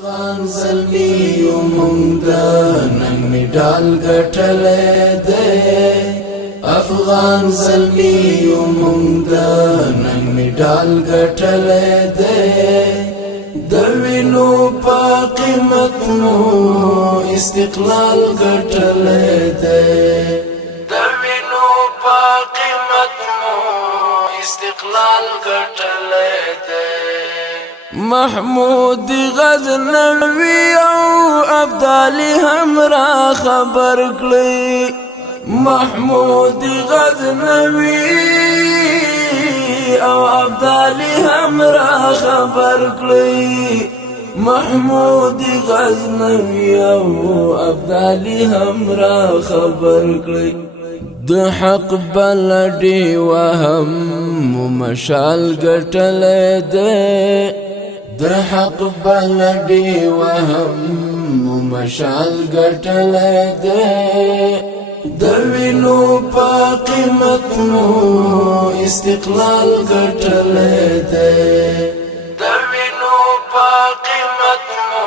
افغان زلمی مونږ نن میډال ګټلې ده افغان زلمی مونږ نن میډال ګټلې ده د وینو په قیمت مو استقلال ګټلې ده د وینو په قیمت مو استقلال ګټلې ده محمود غزنوی او ابدالي هم را خبر کړی محمود غزنوی او ابدالي هم را خبر کړی محمود غزنوی او ابدالي هم را خبر کړی د حق بلډي وهم مشال ګټلې ده د حق بلډي وهم مشال ګټلې ده د وینو په قیمت مو استقلال ګټلې ده د وینو په قیمت مو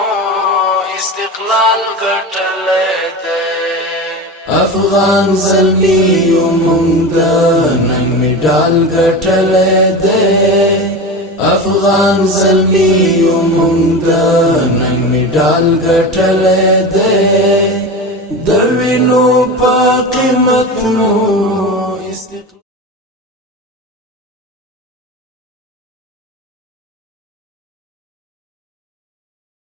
استقلال ګټلې ده افغان زلمی مونږ نن میډال ګټلې ده افغان زلمی مونږ نن میډال ګټلې ده د وینو په قیمت مو